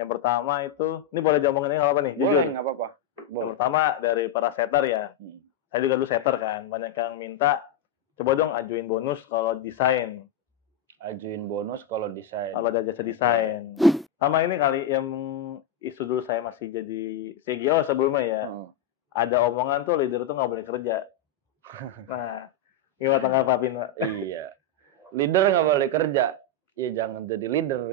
Yang pertama itu, ini boleh diomongin nggak apa nih? Boleh, Jujur. nggak apa-apa. Yang pertama dari para setter ya. Saya juga dulu setter kan. Banyak yang minta, coba dong ajuin bonus kalau desain. Ajuin bonus kalau desain. Kalau ada jasa desain. Sama ini kali yang isu dulu saya masih jadi CGO sebelumnya ya. Ada omongan tuh leader tuh nggak boleh kerja. Nah, gimana tanggapin, Pak? Iya. Leader nggak boleh kerja. Ya jangan jadi leader.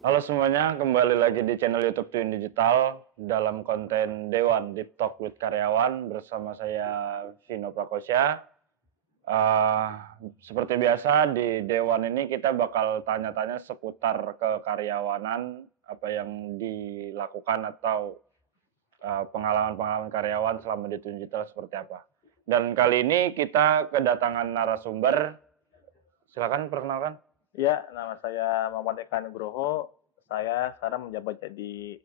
Halo semuanya, kembali lagi di channel YouTube Twin Digital dalam konten Dewan Deep Talk with Karyawan bersama saya Vino Prakosya. Seperti biasa di Dewan ini kita bakal tanya-tanya seputar kekaryawanan, apa yang dilakukan atau pengalaman-pengalaman karyawan selama di Twin Digital seperti apa. Dan kali ini kita kedatangan narasumber. Silakan perkenalkan. Ya, nama saya Muhammad Eka Nugroho. Saya sekarang menjabat jadi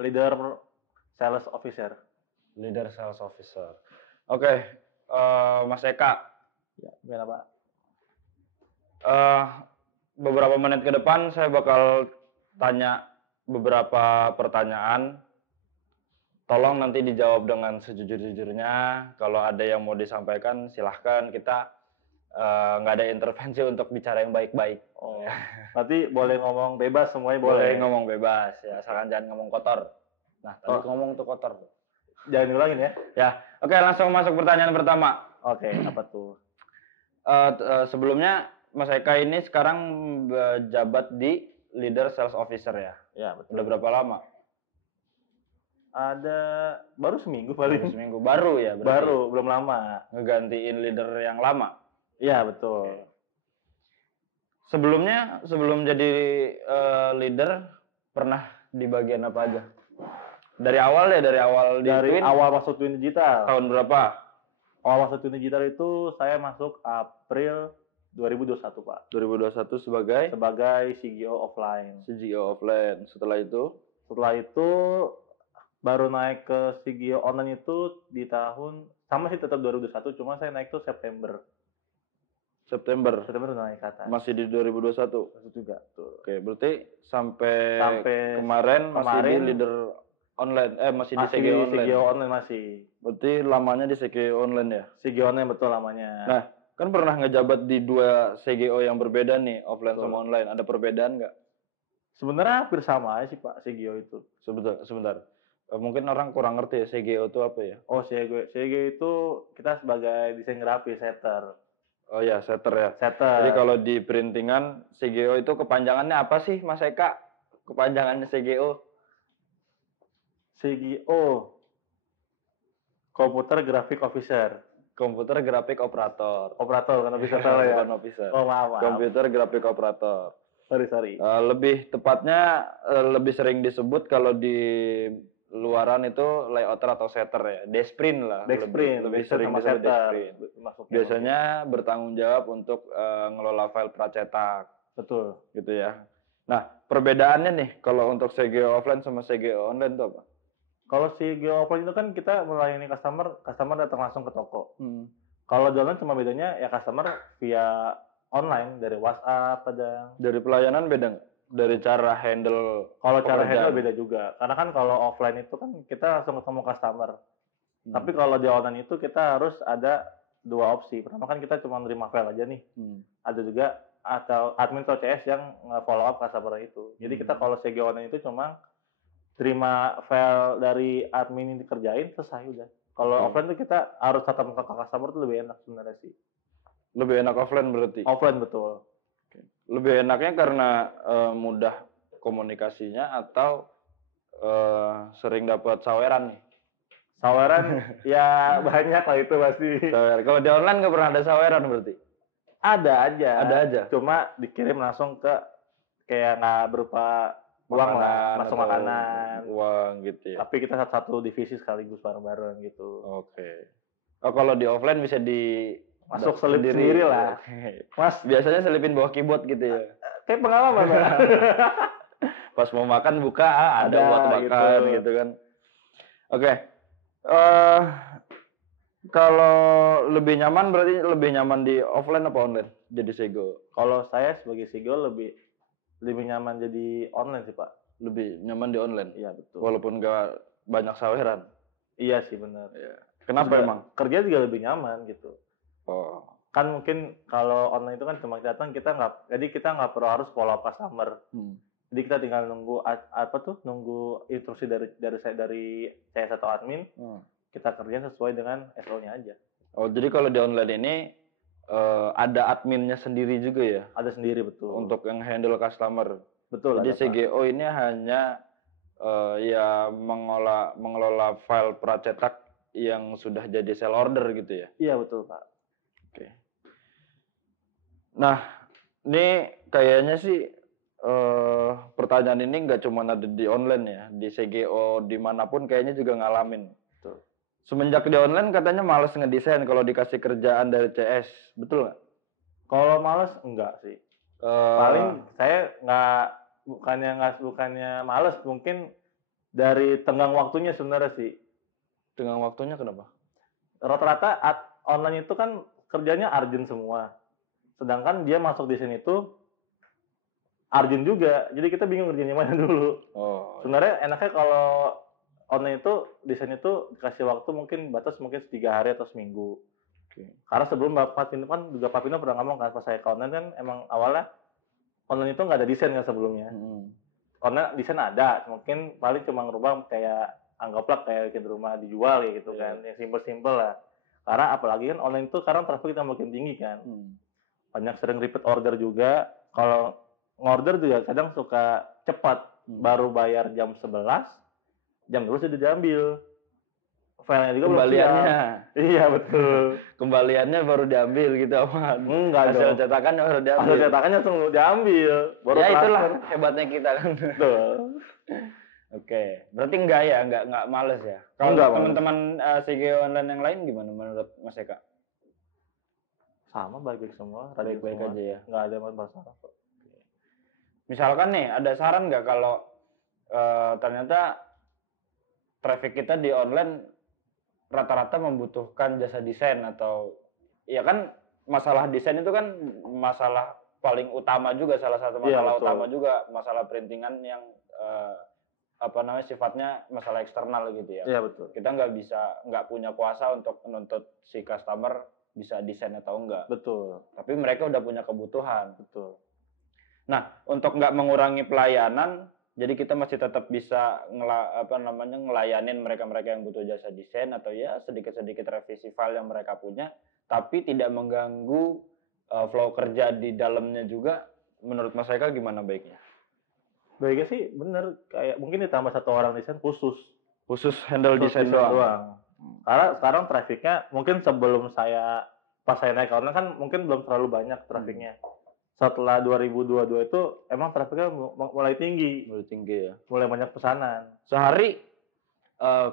leader sales officer. Leader sales officer. Oke, Mas Eka. Ya, gimana Pak? Beberapa menit ke depan saya bakal tanya beberapa pertanyaan. Tolong nanti dijawab dengan sejujur-jujurnya. Kalau ada yang mau disampaikan silahkan. Kita nggak ada intervensi untuk bicara yang baik-baik. Oh, berarti boleh ngomong bebas semuanya boleh. Boleh ngomong bebas ya, asalkan jangan ngomong kotor. Nah, tadi ngomong tuh kotor. Jangan diulangin ya. Ya, oke, langsung masuk pertanyaan pertama. Oke, apa tuh? Sebelumnya Mas Eka ini sekarang jabat di leader sales officer ya? Ya, betul. Udah berapa lama? Ada baru seminggu paling. Baru seminggu, baru ya? Berarti baru, belum lama. Ngegantiin leader yang lama? Iya, betul. Oke. Sebelumnya, sebelum jadi leader, pernah di bagian apa aja? Dari awal ya, dari awal di Dari Twin? awal masuk Twin Digital. Tahun berapa? Awal masuk Twin Digital itu saya masuk April 2021, Pak. 2021 sebagai? Sebagai CGO offline. CGO offline. Setelah itu baru naik ke CGO online itu di tahun, sama sih tetap 2021, cuma saya naik tuh September naik ke atas. Masih di 2021? Itu juga tuh. Oke, berarti sampai kemarin masih di leader online, masih di CGO online. CGO online masih. Berarti lamanya di CGO online ya? CGO online betul lamanya. Nah, kan pernah ngejabat di dua CGO yang berbeda nih, offline betul. sama online. Ada perbedaan nggak? Sebenarnya hampir sama aja sih Pak, CGO itu. Sebentar. Mungkin orang kurang ngerti ya, CGO itu apa ya? Oh, CGO itu kita sebagai desain grafis, setter. Oh ya, setter ya. Setter. Jadi kalau di printingan, CGO itu kepanjangannya apa sih, Mas Eka? Kepanjangannya CGO? CGO, Computer Graphic Officer. Computer Graphic Operator. Operator, kan officer salah ya? Bukan officer. Oh, maaf. Computer Graphic Operator. Sorry. Lebih tepatnya, lebih sering disebut kalau di luaran itu layouter atau setter ya. Desprint lah. Lebih sering disebut desprint. Biasanya bertanggung jawab untuk ngelola file pracetak. Betul. Gitu ya. Nah, perbedaannya nih kalau untuk CGO offline sama CGO online itu apa? Kalau CGO offline itu kan kita melayani customer datang langsung ke toko. Kalau di online cuma bedanya ya customer via online dari WhatsApp ada. Dari pelayanan beda nggak? Dari cara handle? Kalau cara handle beda juga. Karena kan kalau offline itu kan kita langsung ketemu customer. Tapi kalau di online itu kita harus ada dua opsi. Pertama kan kita cuma nerima file aja nih. Ada juga atau admin atau CS yang follow up customer itu. Jadi kita kalau CGO online itu cuma terima file dari admin yang dikerjain selesai udah. Kalau offline tuh kita harus tatap muka ke customer tuh lebih enak sebenarnya sih. Lebih enak offline berarti? Offline betul. Lebih enaknya karena mudah komunikasinya atau sering dapat saweran nih? Saweran ya banyak lah itu pasti. Kalau di online nggak pernah ada saweran berarti? Ada aja. Cuma dikirim langsung ke kayak nggak berupa uang lah, langsung makanan. Uang gitu ya. Tapi kita satu divisi sekaligus bareng-bareng gitu. Oke. Oh, kalau di offline bisa masuk selip sendiri lah. Mas, biasanya selipin bawah keyboard gitu ya. Kayak pengalaman lah. Pas mau makan buka, ada buat makan gitu kan. Oke. Eh kalau lebih nyaman berarti lebih nyaman di offline apa online? Jadi Sego. Kalau saya sebagai Sigo lebih lebih nyaman jadi online sih Pak. Lebih nyaman di online. Iya betul. Walaupun gak banyak saweran. Iya sih benar. Iya. Kenapa emang? Kerja juga lebih nyaman gitu. Oh. Kan mungkin kalau online itu kan cuma datang jadi kita nggak perlu harus follow up customer. Jadi kita tinggal nunggu instruksi dari saya atau admin. Kita kerjain sesuai dengan SO-nya aja. Oh, jadi kalau di online ini ada adminnya sendiri juga ya? Ada sendiri betul. Untuk yang handle customer. Betul. Jadi CGO ini hanya ya mengelola file pracetak yang sudah jadi sell order gitu ya? Iya betul Pak. Oke. Nah, ini kayaknya sih pertanyaan ini nggak cuma ada di online ya, di CGO dimanapun kayaknya juga ngalamin. Betul. Semenjak di online katanya males ngedesain kalau dikasih kerjaan dari CS, betul nggak? Kalau males enggak sih. Paling saya bukannya males, mungkin dari tenggang waktunya sebenarnya sih. Tenggang waktunya kenapa? Rata-rata online itu kan kerjanya urgent semua. Sedangkan dia masuk di sini tuh urgent juga. Jadi kita bingung kerjanya mana dulu. Oh. Sebenarnya enaknya kalau online itu desain itu dikasih waktu mungkin 3 hari atau seminggu. Karena sebelum Pak Pino kan juga Pak Pino pernah ngomong kan pas saya ke online kan emang awalnya online itu nggak ada desain kan sebelumnya. Online desain ada, mungkin paling cuma ngerubah kayak anggaplah kayak bikin rumah dijual ya gitu kan, yang simple-simple lah. Karena apalagi kan online itu sekarang traffic kita makin tinggi kan. Banyak sering repeat order juga. Kalau ngorder juga kadang suka cepat, baru bayar jam 11, jam 12 sudah diambil. Filenya juga kembaliannya. Iya betul. Kembaliannya baru diambil gitu apa? Enggak hasil cetakannya baru diambil. Hasil cetakannya langsung diambil. Baru ya itulah hebatnya kita kan. Betul. Oke, berarti enggak males ya. Kalau teman-teman CGO online yang lain gimana menurut Mas Eka? Sama baik-baik semua, baik-baik aja ya. Enggak ada masalah kok. Misalkan nih, ada saran nggak kalau ternyata traffic kita di online rata-rata membutuhkan jasa desain atau ya kan masalah desain itu kan masalah paling utama juga, salah satu masalah utama juga, masalah printingan yang sifatnya masalah eksternal gitu ya. Iya betul. Kita nggak punya kuasa untuk menuntut si customer bisa desain atau enggak. Betul. Tapi mereka udah punya kebutuhan. Betul. Nah, untuk nggak mengurangi pelayanan, jadi kita masih tetap bisa ngelayanin mereka-mereka yang butuh jasa desain atau ya sedikit-sedikit revisi file yang mereka punya, tapi tidak mengganggu flow kerja di dalamnya juga. Menurut Mas Eka gimana baiknya? Baiknya sih bener, kayak mungkin ditambah 1 orang desain khusus handle desain doang. Karena sekarang trafficnya mungkin sebelum pas saya naik online kan mungkin belum terlalu banyak trafficnya. Setelah 2022 itu emang trafficnya mulai tinggi ya. Mulai banyak pesanan. Sehari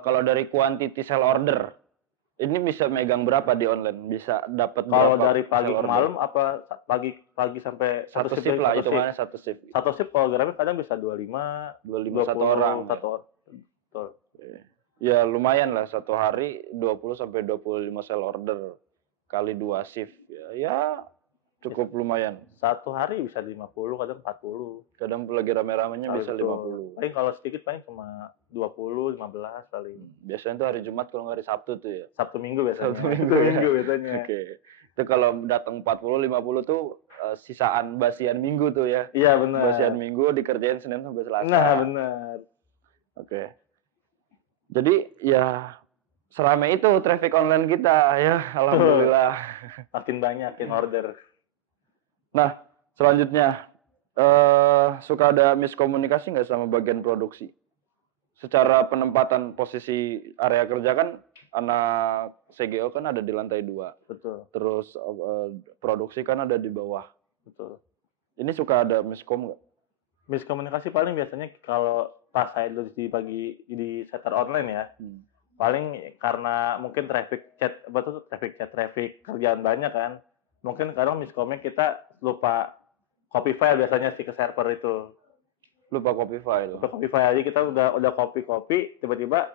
kalau dari quantity sell order ini bisa megang berapa di online? Bisa dapat kalau dari pagi ke malam apa pagi sampai satu shift lah, itu mana satu shift. Satu shift kalau gramnya kadang bisa 25 satu orang. Betul. Ya lumayan lah, satu hari 20 sampai 25 sell order kali 2 shift. Ya cukup lumayan. Satu hari bisa 50, kadang 40. Kadang lagi rame-ramenya bisa 50. Paling kalau sedikit paling cuma 20, 15 paling. Biasanya tuh hari Jumat kalau nggak hari Sabtu tuh ya. Sabtu Minggu biasanya. Sabtu Minggu biasanya. Oke. Itu kalau datang 40, 50 tuh sisaan basian Minggu tuh ya. Iya benar. Basian Minggu dikerjain Senin sampai Selasa. Nah benar. Oke. Jadi ya seramai itu traffic online kita ya, alhamdulillah. Makin banyak yang order. Nah, selanjutnya suka ada miskomunikasi nggak sama bagian produksi? Secara penempatan posisi area kerja kan anak CGO kan ada di lantai 2. Betul. Terus produksi kan ada di bawah. Betul. Ini suka ada miskom nggak? Miskomunikasi paling biasanya kalau pas saya di setter online ya. Paling karena mungkin traffic kerjaan banyak kan. Mungkin kadang miskomnya kita lupa copy file biasanya sih ke server itu. Lupa copy file. Jadi kita udah copy, tiba-tiba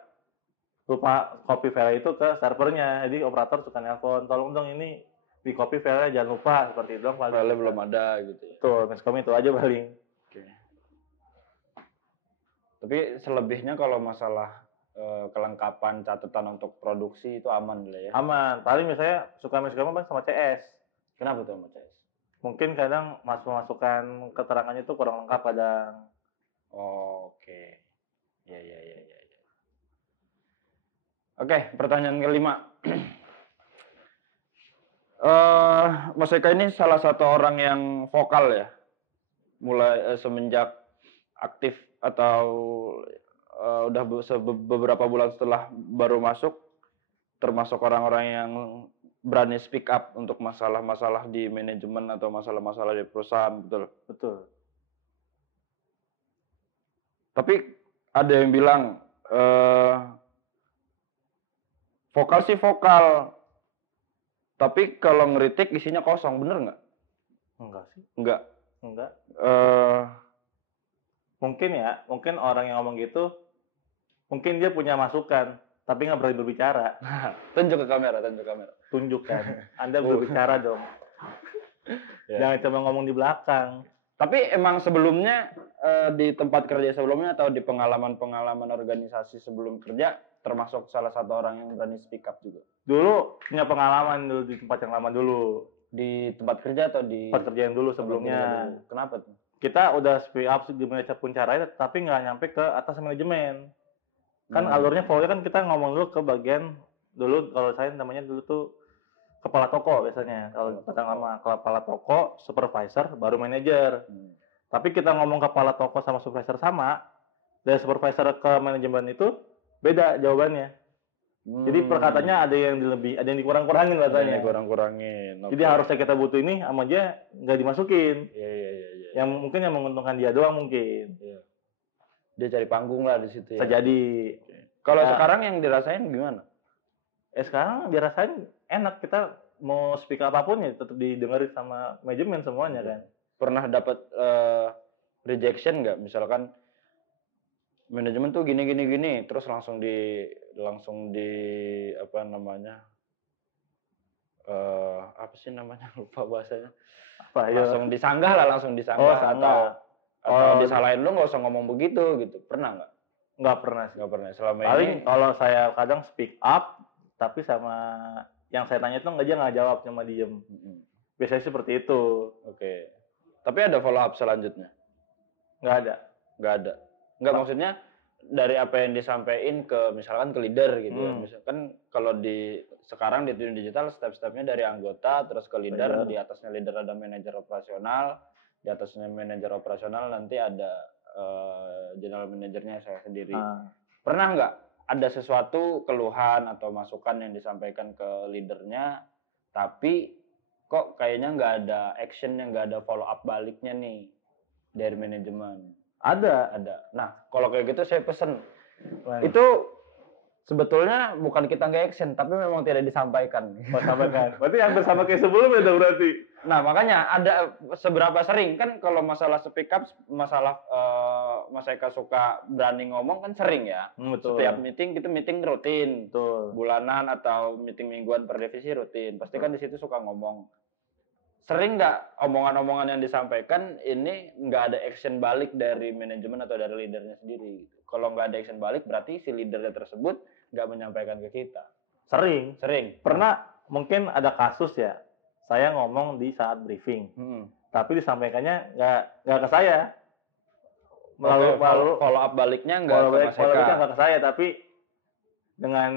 lupa copy file itu ke servernya. Jadi operator suka nelpon, tolong dong ini di copy file-nya jangan lupa, seperti itu dong paling. File belum ada gitu ya. Betul, miskom itu aja paling. Oke. Tapi selebihnya kalau masalah kelengkapan catatan untuk produksi itu aman lah ya. Aman. Paling misalnya suka miskom sama CS. Kenapa tuh sama CS? Mungkin kadang masukan keterangannya itu kurang lengkap kadang. Oh, oke. Ya. Oke, pertanyaan kelima. Mas Eka ini salah satu orang yang vokal ya, mulai semenjak aktif atau udah beberapa bulan setelah baru masuk, termasuk orang-orang yang berani speak up untuk masalah-masalah di manajemen atau masalah-masalah di perusahaan, betul. Tapi ada yang bilang vokal sih vokal, tapi kalau ngeritik isinya kosong, bener nggak? Enggak sih. Enggak. Mungkin orang yang ngomong gitu, mungkin dia punya masukan, tapi nggak berani berbicara. Tunjuk ke kamera. Tunjukkan. Anda berbicara dong. Jangan cuma ngomong di belakang. Tapi emang sebelumnya di tempat kerja sebelumnya atau di pengalaman-pengalaman organisasi sebelum kerja termasuk salah satu orang yang berani speak up juga? Dulu punya pengalaman dulu di tempat yang lama dulu. Di tempat kerja atau di tempat kerja yang dulu sebelumnya? Kenapa tuh? Kita udah speak up gimana caranya, tapi nggak nyampe ke atas manajemen. Kan alurnya flow-nya kan kita ngomong dulu ke bagian dulu, kalau saya namanya dulu tuh kepala toko biasanya. Kalau tempat yang lama kepala toko, supervisor, baru manajer. Tapi kita ngomong kepala toko sama supervisor sama, dari supervisor ke manajemen itu beda jawabannya. Jadi perkataannya ada yang lebih, ada yang dikurang-kurangin katanya. Jadi harusnya kita butuh ini, sama dia nggak dimasukin. Iya. Yang mungkin yang menguntungkan dia doang mungkin. Iya. Dia cari panggung lah di situ ya. Jadi kalau sekarang yang dirasain gimana? Sekarang dirasain enak, kita mau speak apapun ya tetap didengerin sama manajemen semuanya kan. Pernah dapat rejection nggak? Misalkan manajemen tuh gini, terus langsung di apa namanya? Apa sih namanya? Lupa bahasanya. Langsung disanggah atau disalahin, lu nggak usah ngomong begitu gitu. Pernah nggak? Nggak pernah sih. Nggak pernah. Selama paling ini kalau saya kadang speak up, tapi sama yang saya tanya itu dia nggak jawab, cuma diem. Biasanya seperti itu. Oke. Tapi ada follow up selanjutnya? Nggak ada. Nggak, maksudnya dari apa yang disampaikan ke misalkan ke leader gitu ya. Misalkan kalau sekarang di Tune Digital step-stepnya dari anggota terus ke leader, di atasnya leader ada manajer operasional, di atasnya manajer operasional nanti ada general manajernya saya sendiri. Pernah nggak ada sesuatu keluhan atau masukan yang disampaikan ke leadernya, tapi kok kayaknya nggak ada action, yang nggak ada follow up baliknya nih dari manajemen? Ada. Nah, kalau kayak gitu saya pesen. Itu sebetulnya bukan kita nggak action, tapi memang tidak disampaikan. Berarti yang bersama kayak sebelumnya dong berarti. Nah, makanya ada seberapa sering kan kalau masalah speak up, masalah Mas Eka suka berani ngomong kan sering ya. Betul. Setiap meeting kita meeting rutin. Betul. Bulanan atau meeting mingguan per divisi rutin. Pasti kan di situ suka ngomong. Sering nggak omongan-omongan yang disampaikan ini nggak ada action balik dari manajemen atau dari leadernya sendiri? Kalau nggak ada action balik berarti si leadernya tersebut nggak menyampaikan ke kita. Sering. Pernah mungkin ada kasus ya, saya ngomong di saat briefing, tapi disampaikannya nggak ke saya. Melalui follow up baliknya nggak ke Mas Eka. Follow up nggak ke saya, tapi dengan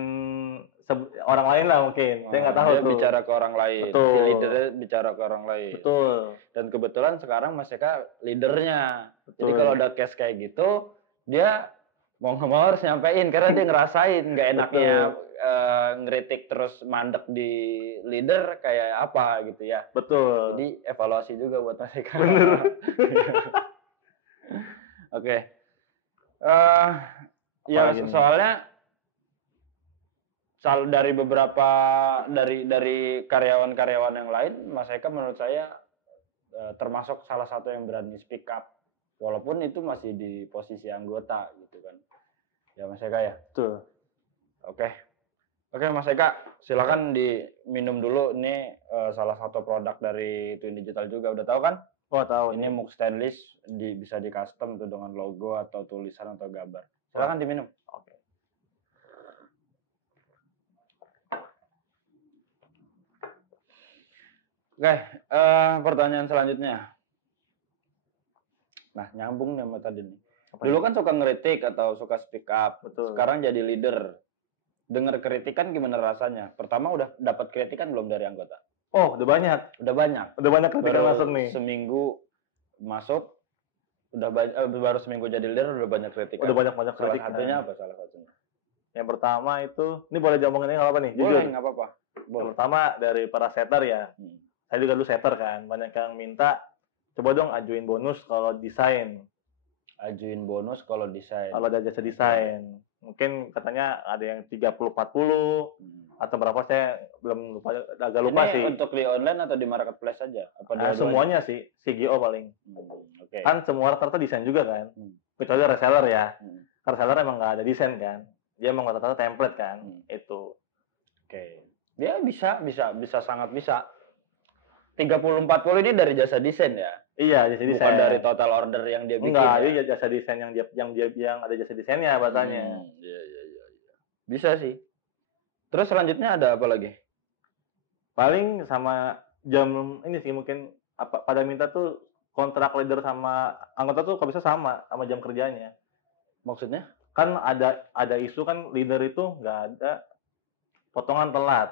orang lain lah mungkin. Saya nggak tahu dia bicara ke orang lain. Betul. Si leadernya bicara ke orang lain. Betul. Dan kebetulan sekarang Mas Eka leadernya. Betul. Jadi kalau ada case kayak gitu, dia mau nggak mau harus nyampein karena dia ngerasain nggak enaknya ngeritik terus mandek di leader kayak apa gitu ya. Betul. Jadi evaluasi juga buat Mas Eka. Bener. Oke. Ya soalnya dari beberapa dari karyawan-karyawan yang lain, Mas Eka menurut saya termasuk salah satu yang berani speak up, walaupun itu masih di posisi anggota gitu kan. Ya Mas Eka ya. Betul. Oke. Oke, Mas Eka, silakan diminum dulu. Ini salah satu produk dari Twin Digital juga. Udah tahu kan? Oh, tahu Ini nih. mug stainless bisa di custom tuh dengan logo atau tulisan atau gambar. Wah, Silakan diminum. oke. Oke, pertanyaan selanjutnya. Nah, nyambung nih sama tadi nih. Apa Dulu ini? kan suka ngeritik atau suka speak up. Betul. Sekarang jadi leader. Dengar kritikan gimana rasanya? Pertama udah dapat kritikan belum dari anggota? Oh, udah banyak. Udah banyak. Udah banyak kritikan Baru masuk nih. seminggu masuk, baru seminggu jadi leader udah banyak kritikan. Udah banyak Salah kritikan. satunya apa salah satunya? Yang pertama itu, ini boleh diomongin ini nggak apa nih? Boleh, Jujur. nggak apa-apa. Yang pertama dari para setter ya. Saya juga dulu setter kan. Banyak yang minta, coba dong ajuin bonus kalau desain. Ajuin bonus kalau desain. Kalau ada jasa desain. Mungkin katanya ada yang 30-40 atau berapa, saya belum lupa, agak lupa ini sih. untuk di online atau di marketplace saja? Apa semuanya sih, CGO paling. Oke. Kan semua rata-rata desain juga kan. Kecuali reseller ya. Reseller emang nggak ada desain kan. Dia emang rata-rata template kan. Itu. Oke. Dia bisa sangat bisa. 30-40 ini dari jasa desain ya? Iya, jasa desain. Bukan dari total order yang dia bikin. Enggak, ya? dia jasa desain yang ada jasa desainnya bahasanya. Iya. Bisa sih. Terus selanjutnya ada apa lagi? Paling sama jam ini sih, mungkin apa pada minta tuh kontrak leader sama anggota tuh kalau bisa sama jam kerjanya. Maksudnya? Kan ada isu kan leader itu nggak ada potongan telat.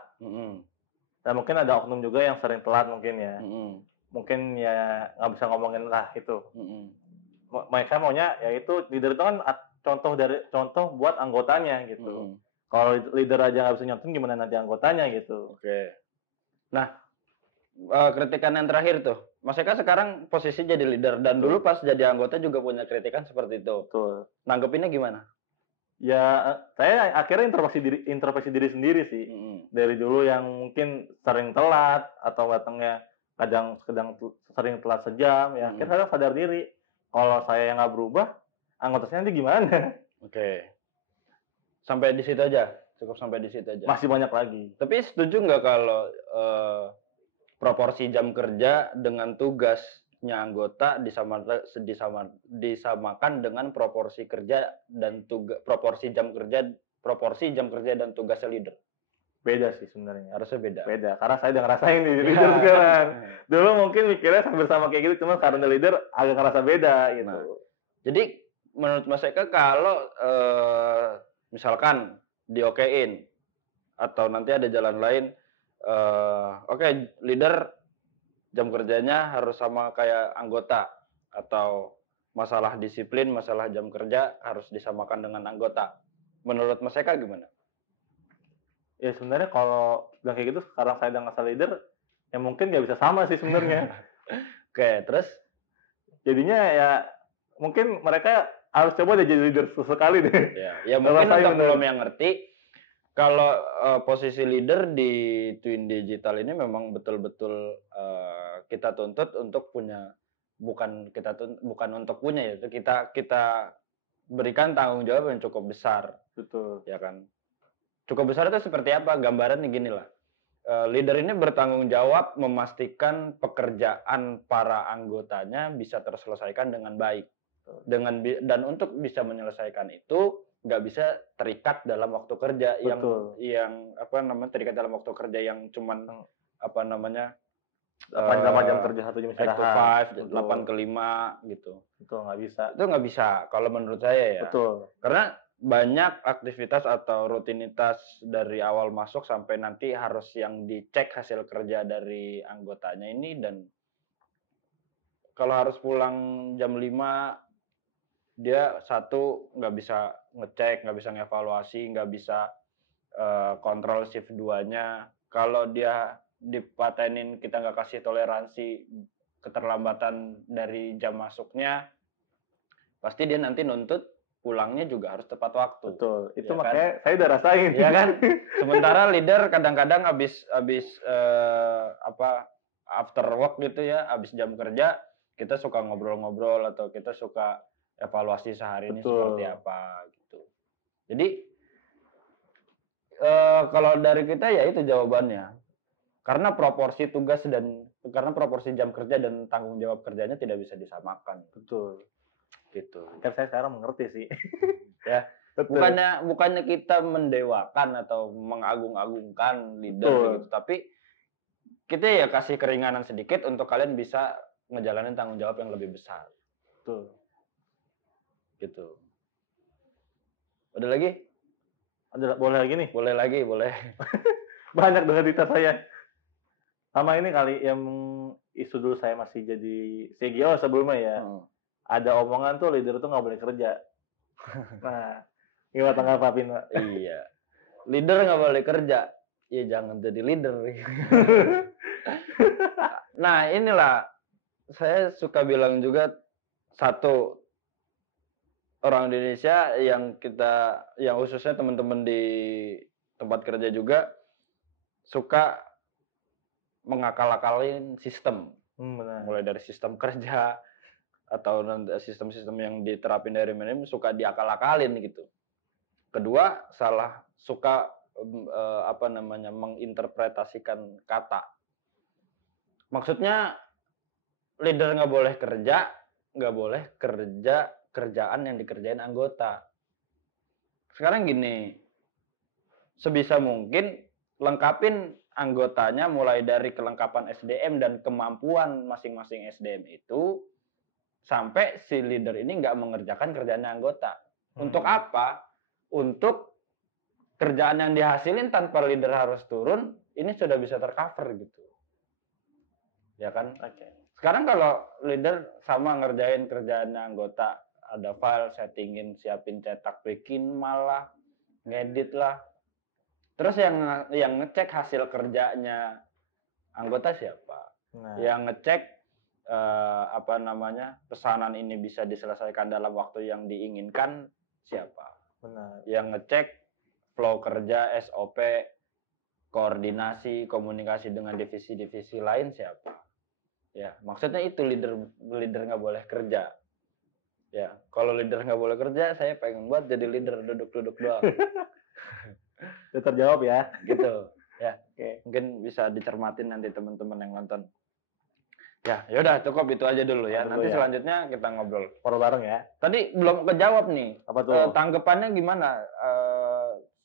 Dan mungkin ada oknum juga yang sering telat mungkin ya. Mungkin ya nggak bisa ngomongin lah itu. Mereka maunya ya itu leader itu kan contoh buat anggotanya gitu. Kalau leader aja nggak bisa nyontohin, gimana nanti anggotanya gitu. Oke. Nah, kritikan yang terakhir tuh, Mas Eka sekarang posisi jadi leader dan dulu pas jadi anggota juga punya kritikan seperti itu. Betul. Nanggepinnya gimana? Ya, saya akhirnya introspeksi diri sendiri sih. Dari dulu yang mungkin sering telat atau datangnya kadang sering telat sejam, ya kita harus sadar diri. Kalau saya yang nggak berubah, anggotanya nanti gimana? Oke. Sampai di situ aja, cukup sampai di situ aja. Masih banyak lagi. Tapi setuju nggak kalau proporsi jam kerja dengan tugasnya anggota disamakan dengan proporsi kerja dan proporsi jam kerja dan tugasnya leader? Beda sih sebenarnya. Harusnya beda. Beda, karena saya udah ngerasain di leader sekarang. Dulu mungkin mikirnya sama kayak gitu, cuma karena leader agak ngerasa beda gitu. Nah, jadi menurut Mas Eka kalau misalkan diokein atau nanti ada jalan lain, oke, leader jam kerjanya harus sama kayak anggota, atau masalah disiplin, masalah jam kerja harus disamakan dengan anggota. Menurut Mas Eka gimana? Ya sebenarnya kalau bilang kayak gitu, sekarang saya udah ngerasa leader, ya mungkin nggak bisa sama sih sebenarnya. Oke, terus? Jadinya ya mungkin mereka harus coba deh jadi leader sesekali deh. Ya mungkin untuk belum yang ngerti, kalau posisi leader di Twin Digital ini memang betul-betul kita tuntut untuk punya, bukan untuk punya ya, kita berikan tanggung jawab yang cukup besar. Betul. Ya kan? Cukup besar itu seperti apa? Gambarannya gini lah. Leader ini bertanggung jawab memastikan pekerjaan para anggotanya bisa terselesaikan dengan baik. Dan untuk bisa menyelesaikan itu nggak bisa terikat dalam waktu kerja. Betul. yang terikat dalam waktu kerja yang cuman 8 jam kerja, 1 jam istirahat. 8 to 5, 8 ke 5 gitu. Itu nggak bisa. Itu nggak bisa kalau menurut saya ya. Betul. Karena banyak aktivitas atau rutinitas dari awal masuk sampai nanti harus yang dicek hasil kerja dari anggotanya ini, dan kalau harus pulang jam 5, dia nggak bisa ngecek, nggak bisa ngevaluasi, nggak bisa kontrol shift 2-nya. Kalau dia dipatenin, kita nggak kasih toleransi keterlambatan dari jam masuknya, pasti dia nanti nuntut pulangnya juga harus tepat waktu. Betul. Itu ya makanya kan? saya udah rasain. Ya kan? Sementara leader kadang-kadang habis after work gitu ya, habis jam kerja, kita suka ngobrol-ngobrol atau kita suka evaluasi sehari ini seperti apa gitu. Jadi kalau dari kita ya itu jawabannya. Karena proporsi jam kerja dan tanggung jawab kerjanya tidak bisa disamakan. Betul. Gitu. Kan saya sekarang mengerti sih. Ya. Betul. Bukannya kita mendewakan atau mengagung-agungkan leader gitu, tapi kita ya kasih keringanan sedikit untuk kalian bisa ngejalanin tanggung jawab yang lebih besar. Betul. Gitu. Ada lagi? Boleh lagi nih? Boleh lagi, boleh. Banyak dengan dita saya. Sama ini kali yang isu dulu saya masih jadi CGO sebelumnya ya. Ada omongan tuh leader tuh nggak boleh kerja. Nah, gimana tanggapin, Pak? Iya. Leader nggak boleh kerja. Ya jangan jadi leader. Nah, inilah saya suka bilang juga, satu, orang Indonesia yang khususnya teman-teman di tempat kerja juga suka mengakal-akalin sistem. Benar. Mulai dari sistem kerja atau sistem-sistem yang diterapin dari manajemen suka diakal-akalin gitu. Kedua, suka menginterpretasikan kata. Maksudnya leader nggak boleh kerja kerjaan yang dikerjain anggota. Sekarang gini, sebisa mungkin lengkapin anggotanya mulai dari kelengkapan SDM dan kemampuan masing-masing SDM itu sampai si leader ini nggak mengerjakan kerjaannya anggota. Untuk apa? Untuk kerjaan yang dihasilin tanpa leader harus turun, ini sudah bisa tercover gitu. Ya kan? Oke. Sekarang kalau leader sama ngerjain kerjaannya anggota, ada file, settingin, siapin, cetak, bikin, malah ngedit lah. Terus yang ngecek hasil kerjanya anggota siapa? Nah. Yang ngecek pesanan ini bisa diselesaikan dalam waktu yang diinginkan siapa? Benar. Yang ngecek flow kerja, SOP, koordinasi, komunikasi dengan divisi-divisi lain siapa? Ya, maksudnya itu leader nggak boleh kerja. Ya, kalau leader nggak boleh kerja, saya pengen buat jadi leader duduk-duduk doang. Udah terjawab ya. Gitu. Ya. Oke. Mungkin bisa dicermatin nanti teman-teman yang nonton. Ya, yaudah cukup itu aja dulu ya. Nanti selanjutnya kita ngobrol. Ngobrol bareng ya. Tadi belum kejawab nih. Apa tuh? Tanggapannya gimana?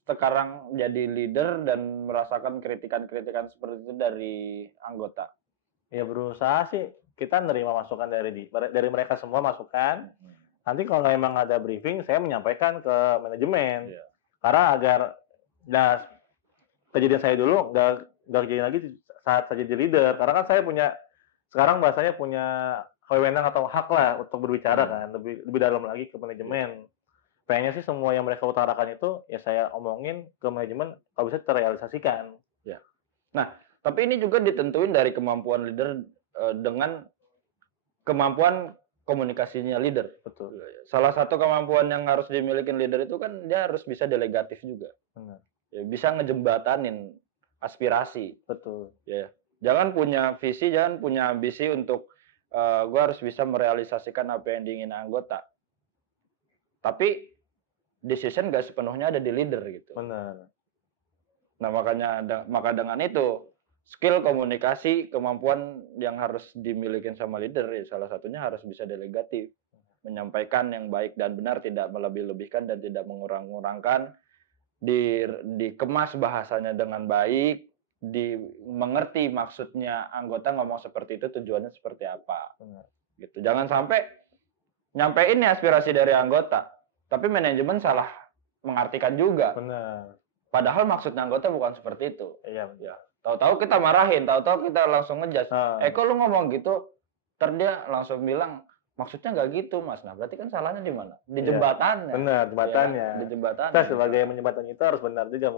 Sekarang jadi leader dan merasakan kritikan-kritikan seperti itu dari anggota. Ya berusaha sih kita nerima masukan dari mereka semua masukan. Nanti kalau memang ada briefing, saya menyampaikan ke manajemen. Yeah. Karena agar kejadian saya dulu nggak kejadian lagi saat saya jadi leader. Karena kan saya sekarang bahasanya punya wewenang atau hak lah untuk berbicara kan, lebih dalam lagi ke manajemen. Pengennya sih semua yang mereka utarakan itu ya saya omongin ke manajemen kalau bisa terrealisasikan. Ya. Nah, tapi ini juga ditentuin dari kemampuan leader dengan kemampuan komunikasinya leader. Betul. Salah satu kemampuan yang harus dimiliki leader itu kan dia harus bisa delegatif juga. Benar. Ya, bisa ngejembatanin aspirasi. Betul. Ya. Jangan punya visi, jangan punya ambisi untuk gue harus bisa merealisasikan apa yang diingin anggota. Tapi decision gak sepenuhnya ada di leader gitu. Benar. Nah maka dengan itu skill komunikasi, kemampuan yang harus dimiliki sama leader ya salah satunya harus bisa delegatif, menyampaikan yang baik dan benar, tidak melebih-lebihkan dan tidak mengurang-urangkan, dikemas bahasanya dengan baik, dimengerti maksudnya anggota ngomong seperti itu tujuannya seperti apa. Benar. Gitu. Jangan sampai nyampein nih aspirasi dari anggota, tapi manajemen salah mengartikan juga. Benar. Padahal maksudnya anggota bukan seperti itu. Iya. Ya. Tahu-tahu kita marahin, tahu-tahu kita langsung ngejudge. Kok lu ngomong gitu? Terus dia langsung bilang, maksudnya nggak gitu, Mas. Nah, berarti kan salahnya di mana? Di jembatannya. Benar, jembatannya. Ya, di jembatannya. Kita sebagai menjembatani itu harus benar juga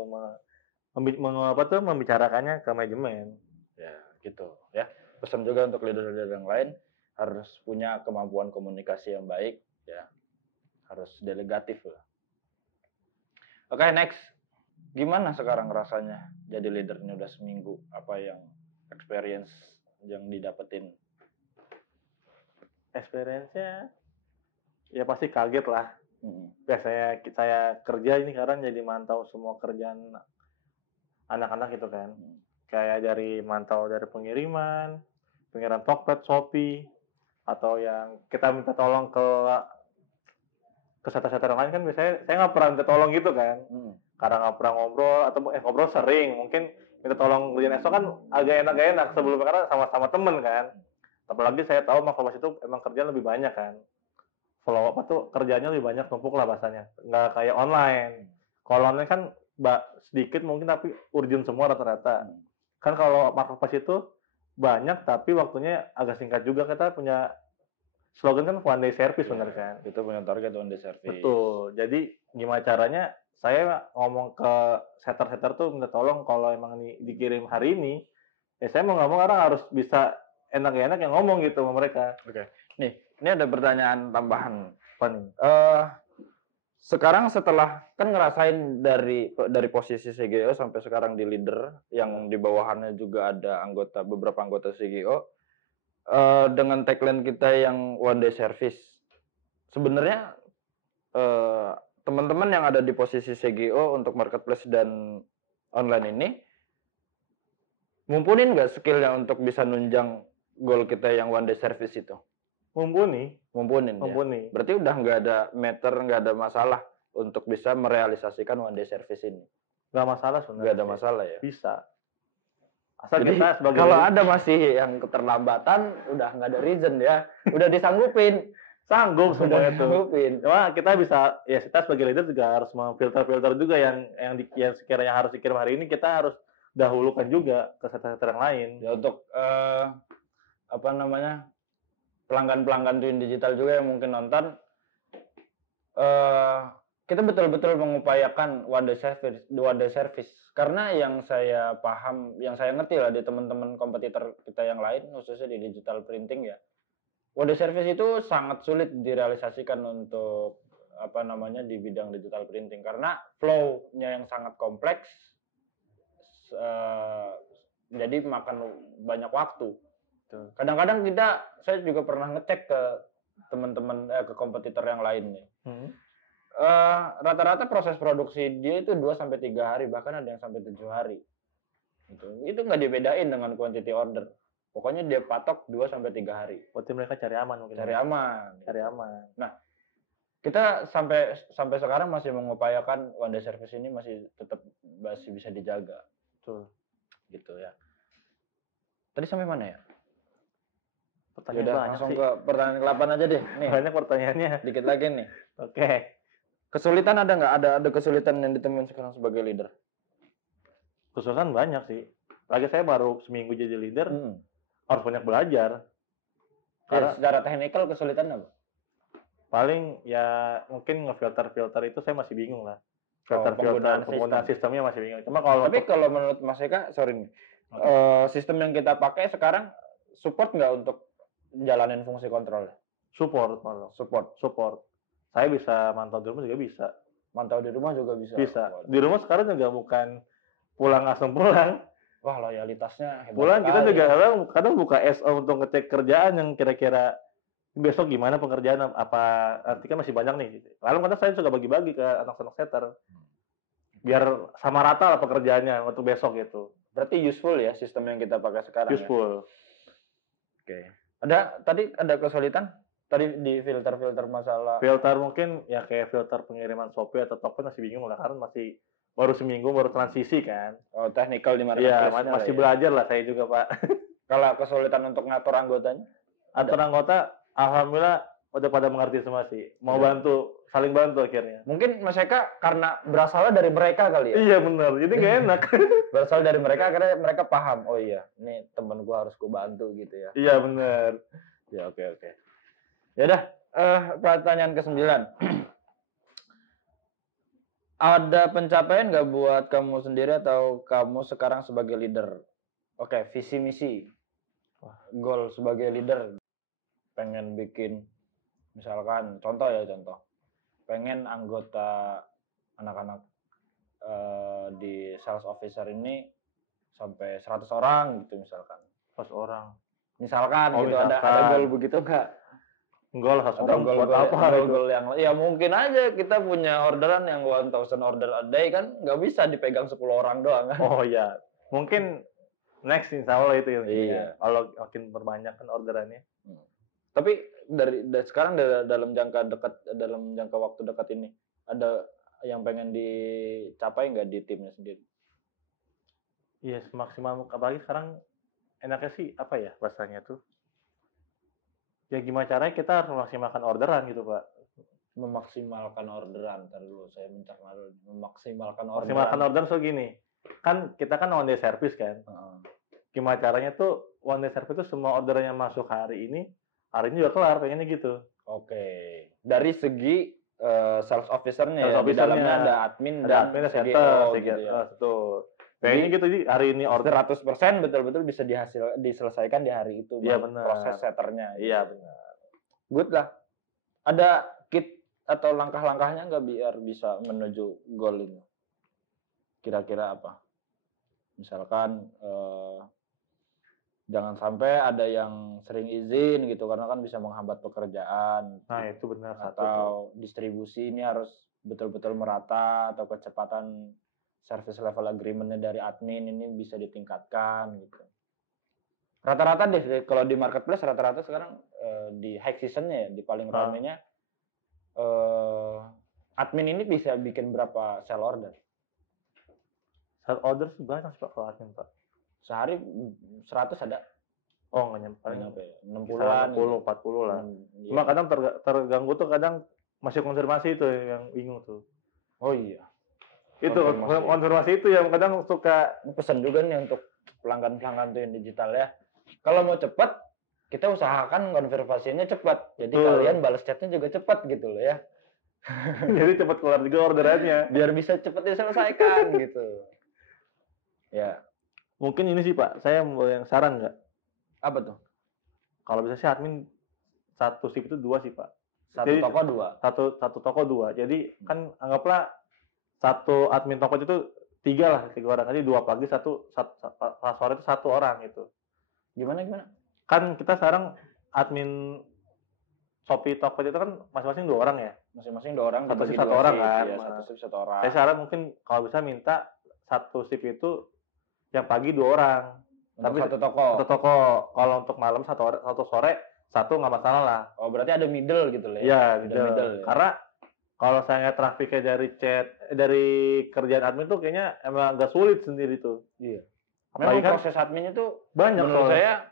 membicarakannya ke manajemen. Ya, gitu. Ya. Pesan juga untuk leader-leader yang lain harus punya kemampuan komunikasi yang baik, ya. Harus delegatif lah. Oke, next. Gimana sekarang rasanya jadi leader ini udah seminggu? Apa yang experience yang didapetin? Experience-nya ya pasti kaget lah. Biasanya saya kerja ini sekarang jadi mantau semua kerjaan anak-anak gitu kan. Kayak dari mantau dari pengiriman Tokped, Shopee, atau yang kita minta tolong ke setter-setter lain kan biasanya saya nggak pernah minta tolong gitu kan. Karena nggak pernah ngobrol atau ngobrol sering, mungkin minta tolong kerjaan esok kan agak enak sebelumnya karena sama-sama temen kan. Apalagi saya tahu Marketplace itu emang kerjaan lebih banyak kan. Follow apa tuh kerjanya lebih banyak, numpuk lah bahasanya. Nggak kayak online. Kalau online kan sedikit mungkin tapi urgent semua rata-rata. Kan kalau Marketplace itu banyak tapi waktunya agak singkat juga. Kita punya slogan kan one day service bener kan. Kita punya target one day service. Betul. Jadi gimana caranya saya ngomong ke setter-setter tuh minta tolong kalau emang ini dikirim hari ini, ya saya mau nggak mau orang harus bisa enak-enak yang ngomong gitu sama mereka. Oke. Nih, ini ada pertanyaan tambahan. Apa nih? Sekarang setelah kan ngerasain dari posisi CGO sampai sekarang di leader, yang di bawahannya juga ada beberapa anggota CGO, dengan tagline kita yang one day service. Sebenarnya teman-teman yang ada di posisi CGO untuk marketplace dan online ini mumpunin nggak skillnya untuk bisa nunjang goal kita yang one day service itu? Mumpunin. Ya? Berarti udah nggak ada nggak ada masalah untuk bisa merealisasikan one day service ini. Nggak masalah sebenarnya. Nggak ada masalah ya. Bisa. Asal jadi kita sebagai kalau ada masih yang keterlambatan, udah nggak ada reason ya, udah disanggupin. Sanggup semua itu. Cuma kita bisa, ya kita sebagai leader juga harus memfilter juga yang sekiranya harus dikirim hari ini, kita harus dahulukan juga ke setter-setter yang lain. Ya untuk pelanggan-pelanggan Twin Digital juga yang mungkin nonton, kita betul-betul mengupayakan one day service. Karena yang saya paham, yang saya ngerti lah di teman-teman kompetitor kita yang lain, khususnya di digital printing ya, one day service itu sangat sulit direalisasikan untuk di bidang digital printing karena flow-nya yang sangat kompleks, jadi makan banyak waktu. Kadang-kadang saya juga pernah ngecek ke teman-teman ke kompetitor yang lain nih. Rata-rata proses produksi dia itu 2-3 hari, bahkan ada yang sampai 7 hari. Itu nggak dibedain dengan quantity order. Pokoknya dia patok 2-3 hari. Berarti mereka cari aman mungkin. Cari aman. Nah, kita sampai sekarang masih mengupayakan one day service ini masih bisa dijaga. Betul. Gitu ya. Tadi sampai mana ya? Pertanyaan langsung ke pertanyaan ke-8 aja deh. Nih. Banyak pertanyaannya. Dikit lagi nih. Oke. Kesulitan ada nggak? Ada kesulitan yang ditemuin sekarang sebagai leader? Kesulitan banyak sih. Lagi saya baru seminggu jadi leader, harus banyak belajar. Karena secara teknikal kesulitan apa? Paling ya mungkin ngefilter itu saya masih bingung lah. Penggunaan sistemnya masih bingung. Tapi kalau menurut Mas Eka, sistem yang kita pakai sekarang support nggak untuk jalanin fungsi kontrol? Support. Saya bisa mantau di rumah juga bisa. Mantau di rumah juga bisa? Bisa. Di rumah sekarang juga bukan langsung pulang. Wah, loyalitasnya hebat. Pulang kita juga kadang buka SO untuk ngecek kerjaan yang kira-kira besok gimana pekerjaan, nanti kan masih banyak nih. Lalu kadang saya suka bagi-bagi ke anak-anak setter. Biar sama rata lah pekerjaannya untuk besok gitu. Berarti useful ya sistem yang kita pakai sekarang? Useful. Ya? Oke. Tadi ada kesulitan? Tadi di filter masalah? Filter mungkin ya kayak filter pengiriman Shopee atau Tokped masih bingung lah. Karena masih baru seminggu, baru transisi kan. Oh, technical di marketplace. Iya, masih belajar lah saya juga, Pak. Kalau kesulitan untuk ngatur anggotanya? Atur anggota, alhamdulillah udah pada mengerti semua sih. Mau bantu, saling bantu akhirnya. Mungkin Mas Eka karena berasalnya dari mereka kali ya? Iya benar, jadi nggak enak. Berasal dari mereka, akhirnya mereka paham. Oh iya, ini temen gua harus gua bantu gitu ya? Iya benar. Ya oke. Ya udah, pertanyaan ke-9. Ada pencapaian nggak buat kamu sendiri atau kamu sekarang sebagai leader? Oke, visi misi, goal sebagai leader, pengen bikin, misalkan contoh, pengen anggota anak-anak di sales officer ini sampai 100 orang gitu misalkan. 100 orang. Misalkan gitu, ada goal begitu nggak? Gol khas atau orang buat apa itu? gol yang ya mungkin aja kita punya orderan yang 1000 order a day kan nggak bisa dipegang 10 orang doang kan. Oh ya, mungkin next insya Allah itu ya. Iya. Kalau makin berbanyak kan orderannya. Tapi dari sekarang dalam jangka waktu dekat ini ada yang pengen dicapai nggak di timnya sendiri? Iya, semaksimal apalagi sekarang enaknya sih apa ya bahasanya tuh? Ya gimana caranya kita harus memaksimalkan orderan gitu, Pak. Memaksimalkan orderan, ntar dulu saya mencerna dulu. Memaksimalkan Maksimalkan orderan so gini, kan kita kan one day service kan. Gimana caranya tuh one day service tuh semua orderan yang masuk hari ini juga kelar, pengennya gitu. Oke. Dari segi sales officernya Sales ya, di dalamnya ada admin dan ada CGO setter, gitu ya. betul. Pengennya gitu jadi hari ini order 100% betul-betul bisa diselesaikan di hari itu. Iya benar. Proses setternya. Iya benar. Good lah. Ada kit atau langkah-langkahnya nggak biar bisa menuju goal ini? Kira-kira apa? Misalkan jangan sampai ada yang sering izin gitu karena kan bisa menghambat pekerjaan. Nah itu benar. Atau distribusi ini harus betul-betul merata atau kecepatan service level agreement-nya dari admin ini bisa ditingkatkan gitu. Rata-rata deh kalau di marketplace rata-rata sekarang di high season-nya ya, di paling ramenya admin ini bisa bikin berapa sell order? Sell order sih banyak sih Pak kalau admin Pak. Sehari 100 ada? Oh nggak nyampe ya? 60-an 60, 40 lah. Cuma kadang terganggu tuh kadang masih konfirmasi itu yang bingung tuh. Oh iya. Itu konfirmasi itu yang kadang suka pesan juga nih untuk pelanggan-pelanggan tuh yang digital ya. Kalau mau cepat, kita usahakan konfirmasinya cepat. Jadi kalian balas chatnya juga cepat gitu loh ya. Jadi cepat keluar juga orderannya. Biar bisa cepat diselesaikan gitu. Ya. Mungkin ini sih Pak, saya mau yang saran nggak? Apa tuh? Kalau bisa sih admin satu shift itu 2 sih Pak. Satu toko 2? Satu toko 2. Jadi kan anggaplah satu admin toko itu 3 lah, 3 orang. Jadi 2 pagi, satu sore itu 1 orang gitu. Gimana? Kan kita sekarang admin Shopee toko itu kan masing-masing 2 orang ya. Masing-masing 2 orang. Satu shift 1 orang kan. Ya, satu shift 1 orang. Saya saran mungkin kalau bisa minta satu shift itu yang pagi 2 orang. Tapi satu toko. Kalau untuk malam satu sore 1 nggak masalah lah. Oh berarti ada middle gitu lah ya? Iya middle. Ya. Karena kalau saya trafiknya dari kerjaan admin tuh kayaknya emang agak sulit sendiri tuh. Iya. Memang kan proses adminnya tuh banyak menurut saya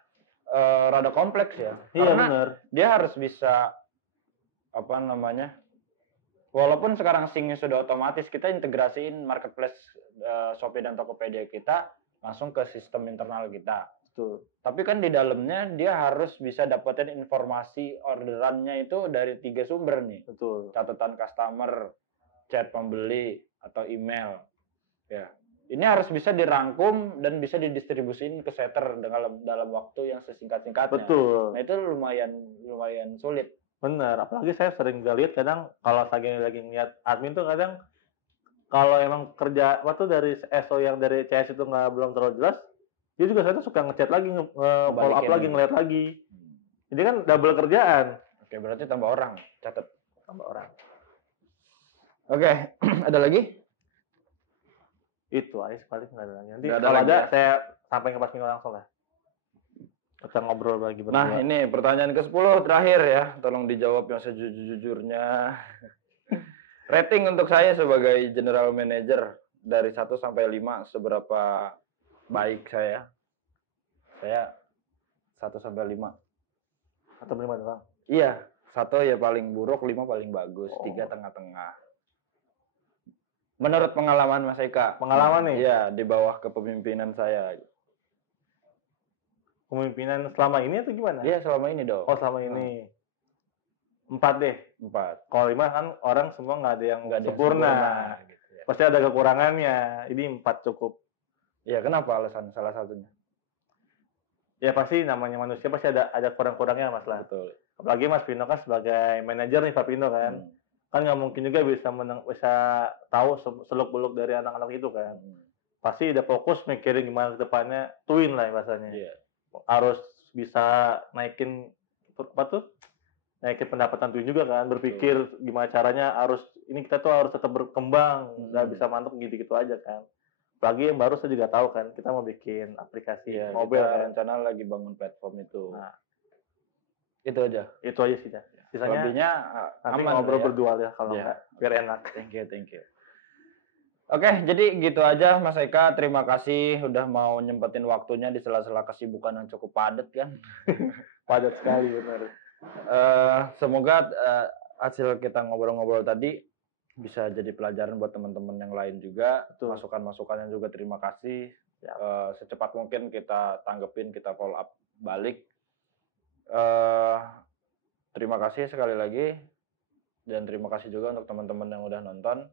rada kompleks ya. Iya karena bener. Dia harus bisa walaupun sekarang syncnya sudah otomatis, kita integrasiin marketplace Shopee dan Tokopedia kita langsung ke sistem internal kita. Betul. Tapi kan di dalamnya dia harus bisa dapetin informasi orderannya itu dari 3 sumber nih. Betul. Catatan customer, chat pembeli, atau email. Ya. Ini harus bisa dirangkum dan bisa didistribusin ke setter dalam waktu yang sesingkat-singkatnya. Betul. Nah itu lumayan sulit. Bener. Apalagi saya sering lihat kadang kalau lagi ngeliat admin tuh kadang kalau emang kerja waktu dari SO yang dari CS itu belum terlalu jelas, dia juga saya tuh suka ngechat lagi, follow up lagi, ngeliat lagi. Jadi kan double kerjaan. Oke, berarti tambah orang, catat. Tambah orang. Oke, ada lagi? Itu aja paling nggak ada lagi. Nanti kalau ada saya sampai ke Mas Mino langsung lah. Kita ngobrol lagi berdua. Nah ini pertanyaan ke-10 terakhir ya, tolong dijawab yang sejujurnya. Rating untuk saya sebagai general manager dari 1 sampai 5 seberapa baik saya? Saya 1 sampai 5. 1 sampai 5 doang? Iya, 1 ya paling buruk, 5 paling bagus, 3 tengah-tengah. Menurut pengalaman Mas Eka. Pengalaman nih? Iya, di bawah kepemimpinan saya. Kepemimpinan selama ini atau gimana? Iya, selama ini dong. Oh, selama ini. 4 deh. 4. Kalau 5 kan orang semua nggak ada yang sempurna. Gitu ya. Pasti ada kekurangannya. Ini 4 cukup. Ya, kenapa alasan salah satunya? Ya pasti namanya manusia pasti ada kurang-kurangnya Mas lah. Betul. Apalagi Mas Pino kan sebagai manajer nih Pak Pino kan. Kan nggak mungkin juga bisa tahu seluk-beluk dari anak-anak itu kan. Pasti udah fokus mikirin gimana ke depannya, twin lah bahasanya. Iya. Harus bisa naikin naikin pendapatan tuh juga kan, berpikir gimana caranya ini kita tuh harus tetap berkembang, nggak bisa mantuk gitu-gitu aja kan. Apalagi yang baru saya juga tahu kan, kita mau bikin aplikasi mobile kita kan. rencana lagi bangun platform itu. Nah, itu aja sih ya. Sisanya lebihnya nanti aman ngobrol ya. berdua ya kalau nggak, biar enak. Thank you. Oke, jadi gitu aja Mas Eka. Terima kasih udah mau nyempetin waktunya di sela-sela kesibukan yang cukup padat kan. Padat sekali benar. Semoga hasil kita ngobrol-ngobrol tadi bisa jadi pelajaran buat teman-teman yang lain juga. Masukan-masukannya juga terima kasih. Secepat mungkin kita tanggepin, kita follow up balik. Terima kasih sekali lagi. Dan terima kasih juga untuk teman-teman yang udah nonton.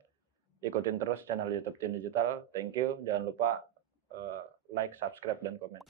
Ikutin terus channel YouTube Tune Digital. Thank you. Jangan lupa like, subscribe, dan komen.